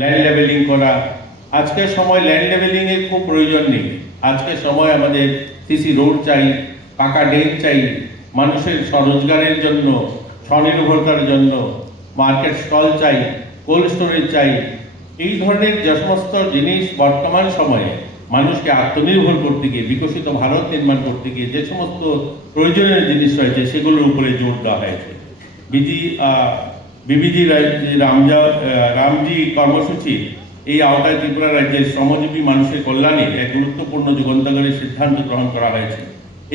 Land leveling করা। আজকের সময় ল্যান্ড লেভেলিং এর খুব প্রয়োজন নেই। আজকের সময় আমাদের সিসি রোড চাই, পাকা ড্রেন চাই, মানুষের স্বরোজগারের জন্য, স্বনির্ভরতার জন্য মার্কেট স্টল চাই, কোল্ড স্টোরেজ চাই। এই ধরনের যে সমস্ত জিনিস বর্তমান সময়ে মানুষকে আত্মনির্ভর করতে গিয়ে, বিকশিত ভারত নির্মাণ করতে গিয়ে যে সমস্ত প্রয়োজনীয় জিনিস রয়েছে সেগুলোর উপরে জোর দেওয়া হয়েছে। বিবিজি রামজি কর্মসূচি এই আওতায় ত্রিপুরা রাজ্যের শ্রমজীবী মানুষের কল্যাণে এক গুরুত্বপূর্ণ যুগান্তকারী সিদ্ধান্ত গ্রহণ করা হয়েছে।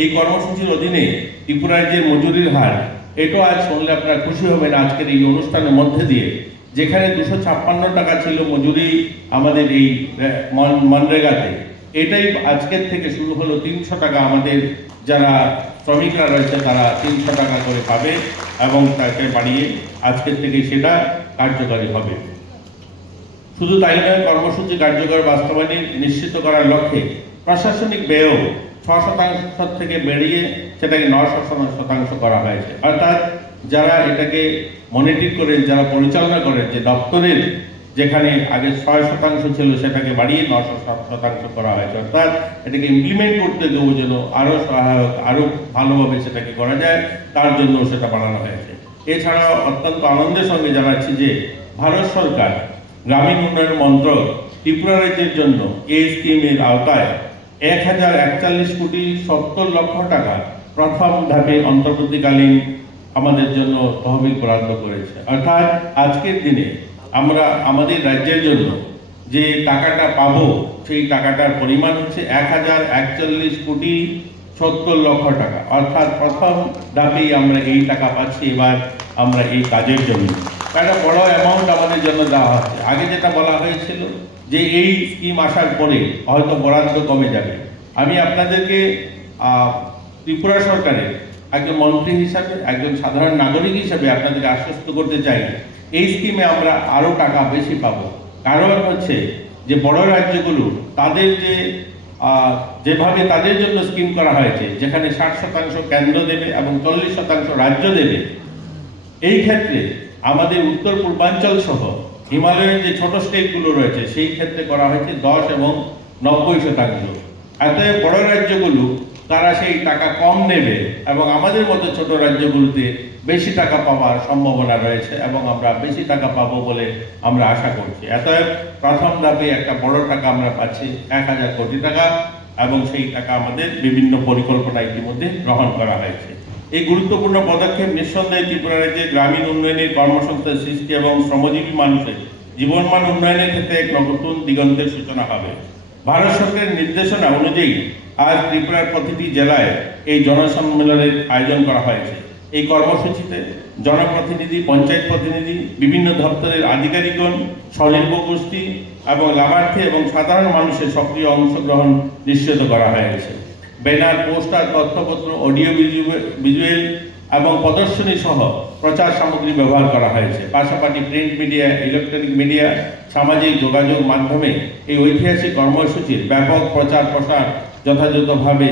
এই কর্মসূচির অধীনে ত্রিপুরা রাজ্যের মজুরির হার, এটাও আজ শুনলে আপনারা খুশি হবেন আজকের এই অনুষ্ঠানের মধ্যে দিয়ে, যেখানে 256 টাকা ছিল মজুরি আমাদের এই মনরেগাতে, এটাই আজকের থেকে শুরু হলো 300 টাকা। আমাদের যারা শ্রমিকরা রয়েছে তারা 300 টাকা করে পাবে এবং তাকে বাড়িয়ে আজকের থেকে সেটা কার্যকারী হবে। শুধু তাই নয়, কর্মসূচি কার্যকর বাস্তবায়ন নিশ্চিত করার লক্ষ্যে প্রশাসনিক ব্যয়ও 6% থেকে বেড়িয়ে সেটাকে 9% করা হয়েছে। অর্থাৎ যারা এটাকে মনিটর করেন, যারা পরিচালনা করেন, যে দপ্তরের যেখানে আগে 6% ছিল সেটাকে বাড়িয়ে 9% করা হয়েছে। অর্থাৎ এটাকে ইমপ্লিমেন্ট করতে গিয়েও যেন আরও সহায়ক, আরও ভালোভাবে সেটাকে করা যায়, তার জন্য সেটা বাড়ানো হয়েছে। এছাড়াও অত্যন্ত আনন্দের সঙ্গে জানাচ্ছি যে ভারত সরকার গ্রামীণ উন্নয়ন মন্ত্রক ত্রিপুরা রাজ্যের জন্য এই স্কিমের আওতায় 1041 কোটি 70 লক্ষ টাকা প্রথম ধাপে অন্তর্বর্তীকালীন আমাদের জন্য তহবিল বরাদ্দ করেছে। অর্থাৎ আজকের দিনে আমরা আমাদের রাজ্যের জন্য যে টাকাটা পাবো সেই টাকাটার পরিমাণ হচ্ছে 1041 কোটি 70 লক্ষ টাকা। অর্থাৎ প্রথম ধাপেই আমরা এই টাকা পাচ্ছি এবার আমরা এই কাজের জন্য। একটা বড় অ্যামাউন্ট আমাদের জন্য দেওয়া হচ্ছে। আগে যেটা বলা হয়েছিল যে এই স্কিম আসার পরে হয়তো বরাদ্দ কমে যাবে। আমি আপনাদেরকে ত্রিপুরা সরকারের একজন মন্ত্রী হিসাবে, একজন সাধারণ নাগরিক হিসাবে আপনাদেরকে আশ্বস্ত করতে চাই, এই স্কিমে আমরা আরও টাকা বেশি পাবো। কারণ হচ্ছে যে বড় রাজ্যগুলো তাদের যেভাবে তাদের জন্য স্কিম করা হয়েছে, যেখানে 60% কেন্দ্র দেবে এবং 40% রাজ্য দেবে, এই ক্ষেত্রে আমাদের উত্তর পূর্বাঞ্চল সহ হিমালয়ের যে ছোট স্টেটগুলো রয়েছে সেই ক্ষেত্রে করা হয়েছে 10 এবং 90%। অতএব বড় রাজ্যগুলো তারা সেই টাকা কম নেবে এবং আমাদের মতো ছোট রাজ্যগুলোতে বেশি টাকা পাওয়ার সম্ভাবনা রয়েছে এবং আমরা বেশি টাকা পাবো বলে আমরা আশা করছি। অতএব প্রথম ধাপে একটা বড় টাকা আমরা পাচ্ছি 1000 কোটি টাকা এবং সেই টাকা আমাদের বিভিন্ন পরিকল্পনা ইতিমধ্যে গ্রহণ করা হয়েছে। এই গুরুত্বপূর্ণ পদক্ষেপ নিঃসন্দেহে ত্রিপুরা রাজ্যের গ্রামীণ উন্নয়নের, কর্মসংস্থান সৃষ্টি এবং শ্রমজীবী মানুষের জীবনমান উন্নয়নের ক্ষেত্রে এক নতুন দিগন্তের সূচনা হবে। ভারত সরকারের নির্দেশনা অনুযায়ী আজ ত্রিপুরার প্রতিটি জেলায় এই জনসম্মেলনের আয়োজন করা হয়েছে। এই কর্মসূচিতে জনপ্রতিনিধি, পঞ্চায়েত প্রতিনিধি, বিভিন্ন দপ্তরের আধিকারিকগণ, স্বনির্ভর গোষ্ঠী এবং লাভার্থী এবং সাধারণ মানুষের সক্রিয় অংশগ্রহণ নিশ্চিত করা হয়েছে। ব্যানার, পোস্টার, তথ্যপত্র, অডিও ভিজুয়াল এবং প্রদর্শনী সহ প্রচার সামগ্রী ব্যবহার করা হয়েছে। পাশাপাশি প্রিন্ট মিডিয়া, ইলেকট্রনিক মিডিয়া, সামাজিক যোগাযোগ মাধ্যমে এই ঐতিহাসিক কর্মসূচির ব্যাপক প্রচার প্রসার যথাযথভাবে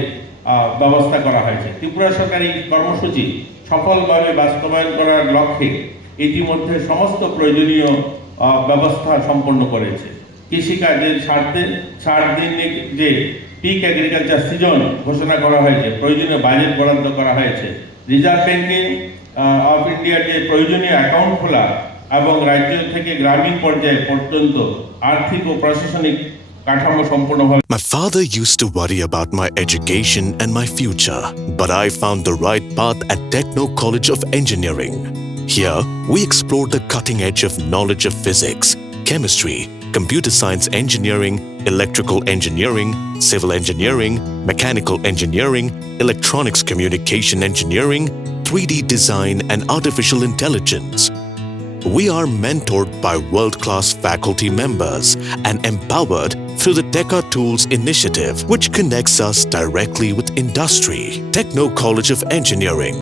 ব্যবস্থা করা হয়েছে। ত্রিপুরা সরকার এই কর্মসূচি সফলভাবে বাস্তবায়ন করার লক্ষ্যে ইতিমধ্যে সমস্ত প্রয়োজনীয় ব্যবস্থা সম্পন্ন করেছে। কৃষিকাজের স্বার্থে সার্বদিনিক যে পিক এগ্রিকালচার সিজন ঘোষণা করা হয়েছে, প্রয়োজনীয় বাজেট বরাদ্দ করা হয়েছে। রিজার্ভ ব্যাংকে অফ ইন্ডিয়ার যে প্রয়োজনীয় অ্যাকাউন্ট খোলা এবং রাজ্য থেকে গ্রামীণ পর্যায়ে পর্যন্ত আর্থিক ও প্রশাসনিক কাঠামো সম্পূর্ণভাবে। My father used to worry about my education and my future, but I found the right path at Techno College of Engineering. Here, we explored the cutting edge of knowledge of physics, chemistry, computer science engineering, electrical engineering, civil engineering, mechanical engineering, electronics communication engineering, 3D design and artificial intelligence. We are mentored by world-class faculty members and empowered through the Teka Tools initiative, which connects us directly with industry. Techno College of Engineering,